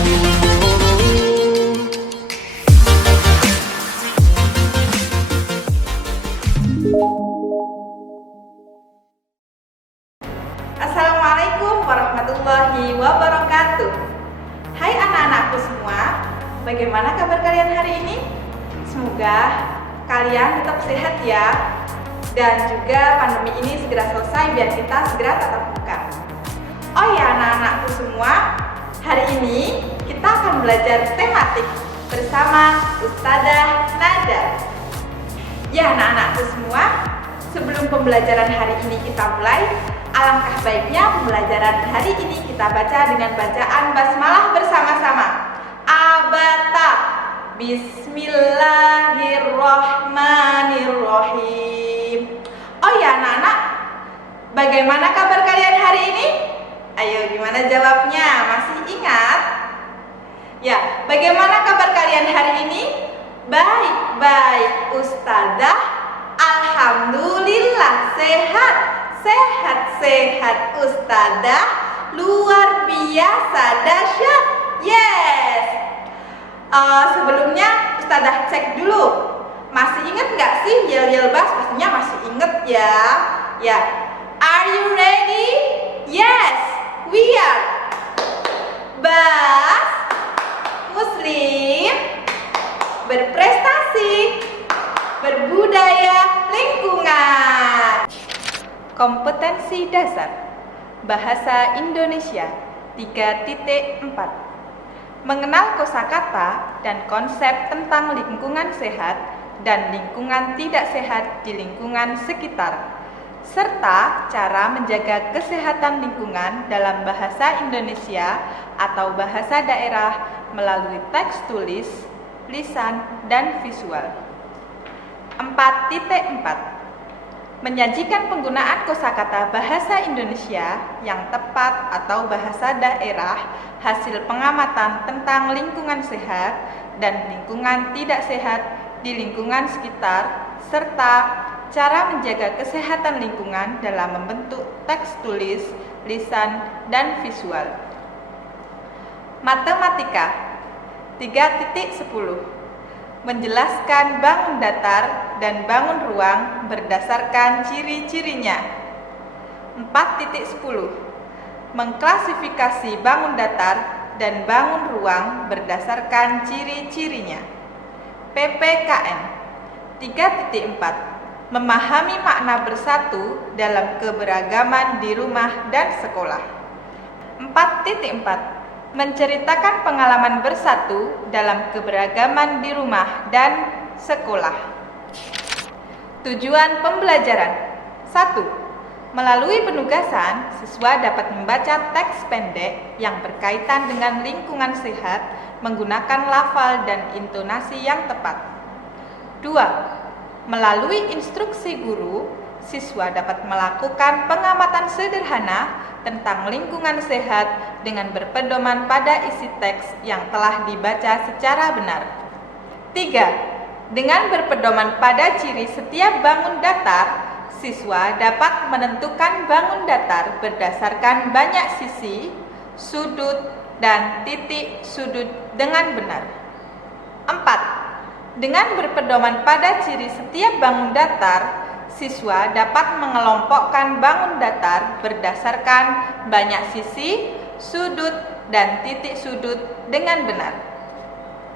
Assalamualaikum warahmatullahi wabarakatuh. Hai anak-anakku semua, bagaimana kabar kalian hari ini? Semoga kalian tetap sehat ya. Dan juga pandemi ini segera selesai biar kita segera tatap muka. Oh ya anak-anakku semua, hari ini kita akan belajar tematik bersama Ustadzah Nada. Ya anak-anakku semua, sebelum pembelajaran hari ini kita mulai, alangkah baiknya pembelajaran hari ini kita baca dengan bacaan basmalah bersama-sama. Abata. Bismillahirrahmanirrahim. Oh ya anak-anak, bagaimana kabar kalian hari ini? Ayo gimana jawabnya? Masih ingat? Ya, bagaimana kabar kalian hari ini? Baik, Ustadzah. Alhamdulillah sehat. Sehat Ustadzah, luar biasa, dahsyat. Yes. Sebelumnya Ustadzah cek dulu, masih inget nggak sih yel-yel bas? Pastinya masih inget ya. Ya, are you ready? Yes, we are. Bas, Muslim, berprestasi, berbudaya, lingkungan. Kompetensi dasar Bahasa Indonesia 3.4. Mengenal kosakata dan konsep tentang lingkungan sehat dan lingkungan tidak sehat di lingkungan sekitar, serta cara menjaga kesehatan lingkungan dalam bahasa Indonesia atau bahasa daerah melalui teks tulis, lisan, dan visual. 4.4. Menyajikan penggunaan kosakata bahasa Indonesia yang tepat atau bahasa daerah hasil pengamatan tentang lingkungan sehat dan lingkungan tidak sehat di lingkungan sekitar, serta cara menjaga kesehatan lingkungan dalam membentuk teks tulis, lisan, dan visual. Matematika 3.10. Menjelaskan bangun datar dan bangun ruang berdasarkan ciri-cirinya. 4.10. Mengklasifikasi bangun datar dan bangun ruang berdasarkan ciri-cirinya. PPKN 3.4. Memahami makna bersatu dalam keberagaman di rumah dan sekolah. 4.4. Menceritakan pengalaman bersatu dalam keberagaman di rumah dan sekolah. Tujuan pembelajaran. 1. Melalui penugasan, siswa dapat membaca teks pendek yang berkaitan dengan lingkungan sehat menggunakan lafal dan intonasi yang tepat. 2. Melalui instruksi guru, siswa dapat melakukan pengamatan sederhana tentang lingkungan sehat dengan berpedoman pada isi teks yang telah dibaca secara benar. 3. Dengan berpedoman pada ciri setiap bangun datar, siswa dapat menentukan bangun datar berdasarkan banyak sisi, sudut, dan titik sudut dengan benar. 4. Dengan berpedoman pada ciri setiap bangun datar, siswa dapat mengelompokkan bangun datar berdasarkan banyak sisi, sudut, dan titik sudut dengan benar.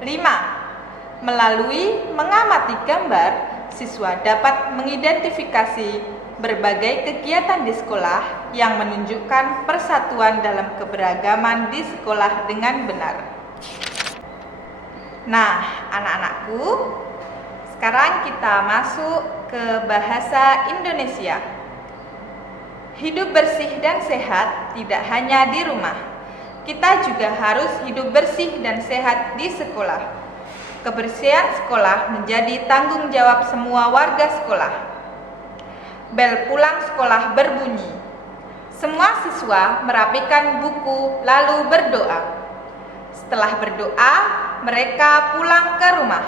5. Melalui mengamati gambar, siswa dapat mengidentifikasi berbagai kegiatan di sekolah yang menunjukkan persatuan dalam keberagaman di sekolah dengan benar. Nah, anak-anakku, sekarang kita masuk ke bahasa Indonesia. Hidup bersih dan sehat tidak hanya di rumah. Kita juga harus hidup bersih dan sehat di sekolah. Kebersihan sekolah menjadi tanggung jawab semua warga sekolah. Bel pulang sekolah berbunyi. Semua siswa merapikan buku lalu berdoa. Setelah berdoa, mereka pulang ke rumah.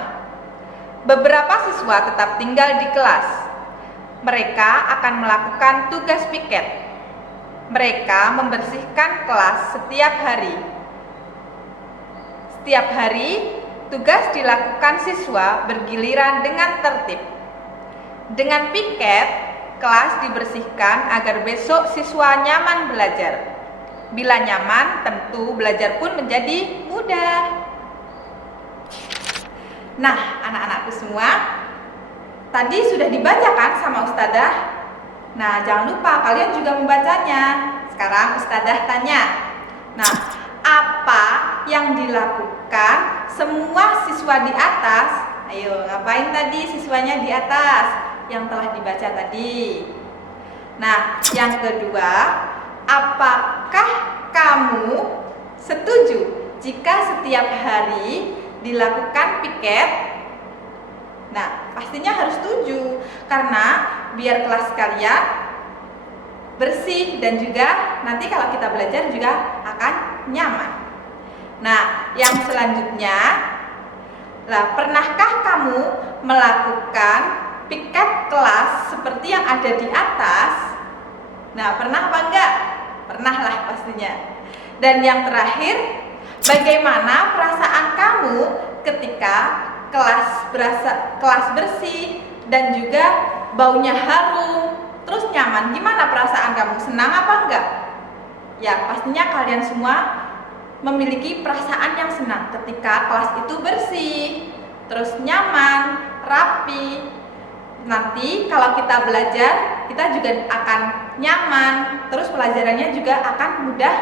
Beberapa siswa tetap tinggal di kelas. Mereka akan melakukan tugas piket. Mereka membersihkan kelas setiap hari. Setiap hari, tugas dilakukan siswa bergiliran dengan tertib. Dengan piket, kelas dibersihkan agar besok siswa nyaman belajar. Bila nyaman, tentu belajar pun menjadi mudah. Nah, anak-anakku semua, tadi sudah dibacakan sama Ustadzah. Nah, jangan lupa kalian juga membacanya. Sekarang Ustadzah tanya. Nah, apa yang dilakukan semua siswa di atas? Ayo, ngapain tadi siswanya di atas yang telah dibaca tadi? Nah, yang kedua, apakah kamu setuju jika setiap hari dilakukan piket? Nah, pastinya harus setuju karena biar kelas kalian bersih dan juga nanti kalau kita belajar juga akan nyaman. Nah, yang selanjutnya, pernahkah kamu melakukan piket kelas seperti yang ada di atas? Nah, pernah apa enggak? Pernah lah pastinya. Dan yang terakhir, bagaimana perasaan kamu ketika kelas bersih dan juga baunya harum, terus nyaman? Gimana perasaan kamu? Senang apa enggak? Ya, pastinya kalian semua memiliki perasaan yang senang ketika kelas itu bersih, terus nyaman, rapi. Nanti kalau kita belajar, kita juga akan nyaman, terus pelajarannya juga akan mudah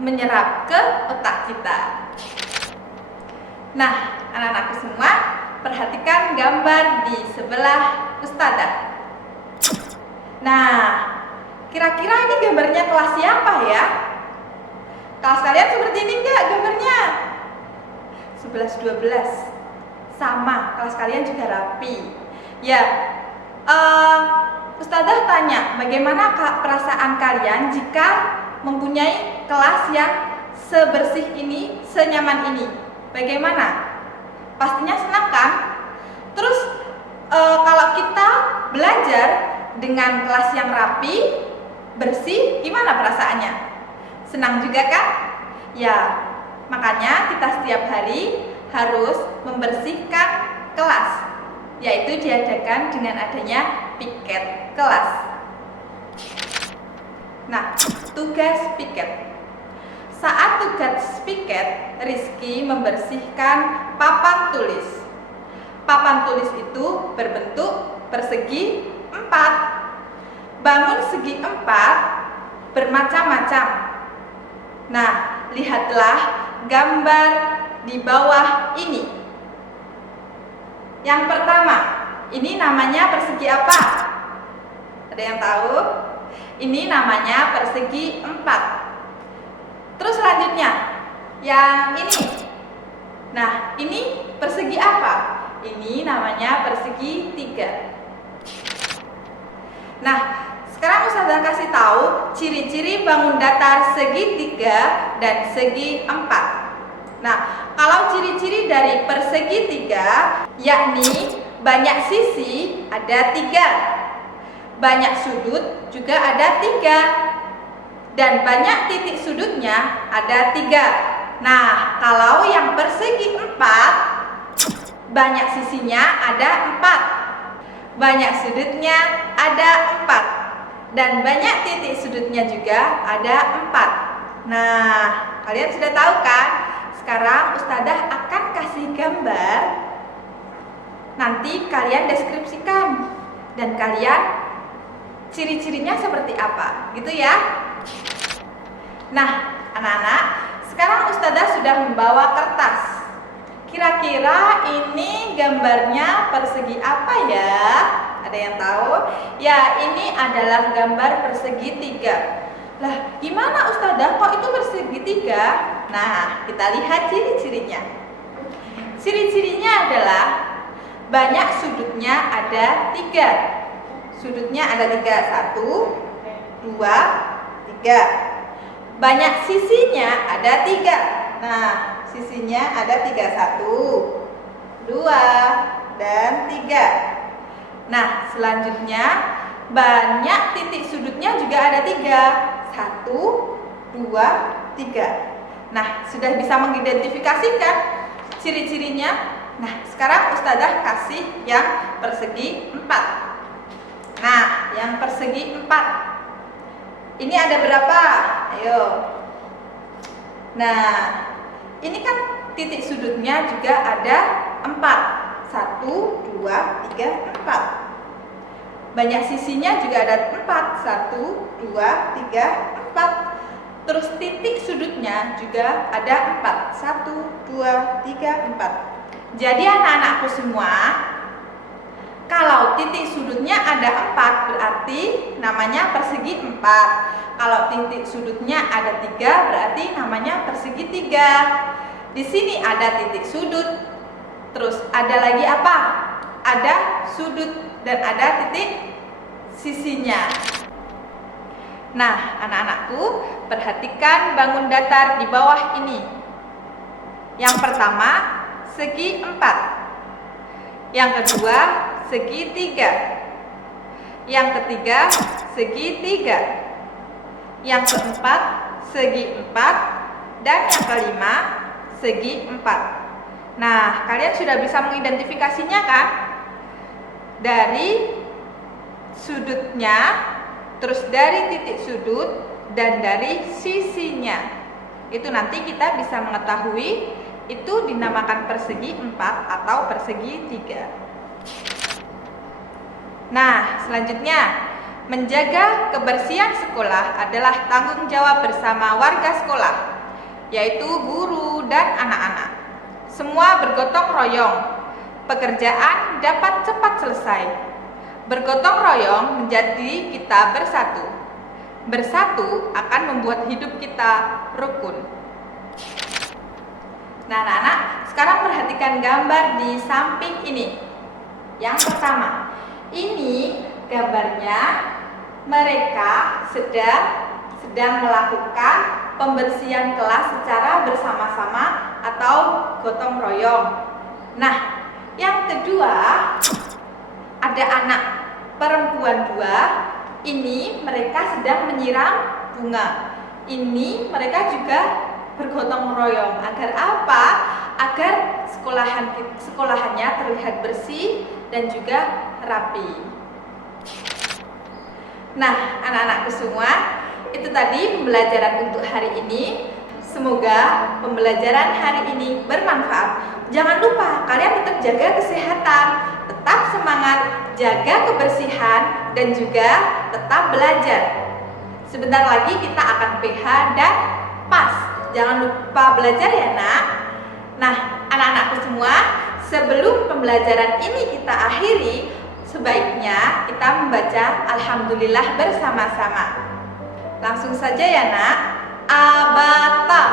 menyerap ke otak kita. Nah, anak-anakku semua, perhatikan gambar di sebelah Ustadzah. Nah, kira-kira ini gambarnya kelas siapa ya? Kelas kalian seperti ini enggak gambarnya? 11-12. Sama, kelas kalian juga rapi. Ya, Ustadzah tanya, bagaimana perasaan kalian jika mempunyai kelas yang sebersih ini, senyaman ini? Bagaimana? Pastinya senang kan? Terus kalau kita belajar dengan kelas yang rapi, bersih, gimana perasaannya? Senang juga kan? Ya, makanya kita setiap hari harus membersihkan kelas, yaitu diadakan dengan adanya piket kelas. Nah, tugas piket. Saat tugas piket, Rizky membersihkan papan tulis. Papan tulis itu berbentuk persegi 4. Bangun segi 4 bermacam-macam. Nah, lihatlah gambar di bawah ini. Yang pertama, ini namanya persegi apa? Ada yang tahu? Ini namanya persegi 4. Terus selanjutnya, yang ini. Nah, ini persegi apa? Ini namanya persegi 3. Nah, sekarang Ustadzah kasih tahu ciri-ciri bangun datar segi 3 dan segi 4. Nah, kalau ciri-ciri dari persegi 3, yakni banyak sisi ada 3, banyak sudut juga ada 3, dan banyak titik sudutnya ada 3. Nah, kalau yang persegi 4, banyak sisinya ada 4, banyak sudutnya ada 4, dan banyak titik sudutnya juga ada 4. Nah, kalian sudah tahu kan? Sekarang Ustadzah akan kasih gambar. Nanti kalian deskripsikan dan kalian ciri-cirinya seperti apa, gitu ya. Nah, anak-anak, sekarang Ustadzah sudah membawa kertas. Kira-kira ini gambarnya persegi apa ya? Ada yang tahu? Ya, ini adalah gambar persegi 3. Lah, gimana Ustadzah kok itu persegi 3? Nah, kita lihat ciri-cirinya. Ciri-cirinya adalah banyak sudutnya ada 3. Sudutnya ada 3, 1, 2, 3. Banyak sisinya ada 3. Nah, sisinya ada 3, 1, 2, dan 3. Nah, selanjutnya banyak titik sudutnya juga ada 3. 1, 2, 3. Nah, sudah bisa mengidentifikasikan ciri-cirinya. Nah, sekarang Ustazah kasih yang persegi 4. Nah, yang persegi 4 ini ada berapa? Ayo. Nah, ini kan titik sudutnya juga ada 4. 1, 2, 3, 4. Banyak sisinya juga ada 4. 1, 2, 3, 4. Terus titik sudutnya juga ada 4. 1, 2, 3, 4. Jadi anak-anakku semua, kalau titik sudutnya ada 4 berarti namanya persegi 4. Kalau titik sudutnya ada 3 berarti namanya persegi 3. Di sini ada titik sudut. Terus ada lagi apa? Ada sudut dan ada titik sisinya. Nah, anak-anakku, perhatikan bangun datar di bawah ini. Yang pertama, segi 4. Yang kedua, segi 3. Yang ketiga, segi 3. Yang keempat, segi 4. Dan yang kelima, segi 4. Nah, kalian sudah bisa mengidentifikasinya kan? Dari sudutnya, terus dari titik sudut, dan dari sisinya. Itu nanti kita bisa mengetahui itu dinamakan persegi 4 atau persegi 3. Nah, selanjutnya, menjaga kebersihan sekolah adalah tanggung jawab bersama warga sekolah, yaitu guru dan anak-anak. Semua bergotong royong, pekerjaan dapat cepat selesai. Bergotong royong menjadi kita bersatu. Bersatu akan membuat hidup kita rukun. Nah, anak-anak, sekarang perhatikan gambar di samping ini. Yang pertama, ini gambarnya mereka sedang melakukan pembersihan kelas secara bersama-sama atau gotong royong. Nah, yang kedua, ada anak perempuan 2. Ini mereka sedang menyiram bunga. Ini mereka juga bergotong royong. Agar apa? Agar sekolahannya terlihat bersih dan juga rapi. Nah, anak-anakku semua, itu tadi pembelajaran untuk hari ini. Semoga pembelajaran hari ini bermanfaat. Jangan lupa kalian tetap jaga kesehatan, tetap semangat, jaga kebersihan, dan juga tetap belajar. Sebentar lagi kita akan PH dan PAS. Jangan lupa belajar ya, nak. Nah, anak-anakku semua, sebelum pembelajaran ini kita akhiri, sebaiknya kita membaca Alhamdulillah bersama-sama. Langsung saja ya, nak. Abata,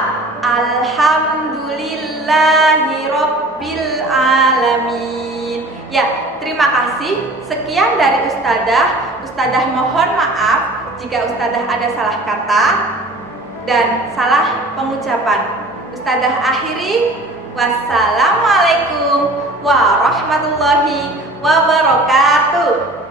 alhamdulillahi rabbil alamin. Ya, terima kasih. Sekian dari Ustazah. Ustazah mohon maaf jika Ustazah ada salah kata dan salah pengucapan. Ustazah akhiri. Wassalamualaikum warahmatullahi wabarakatuh.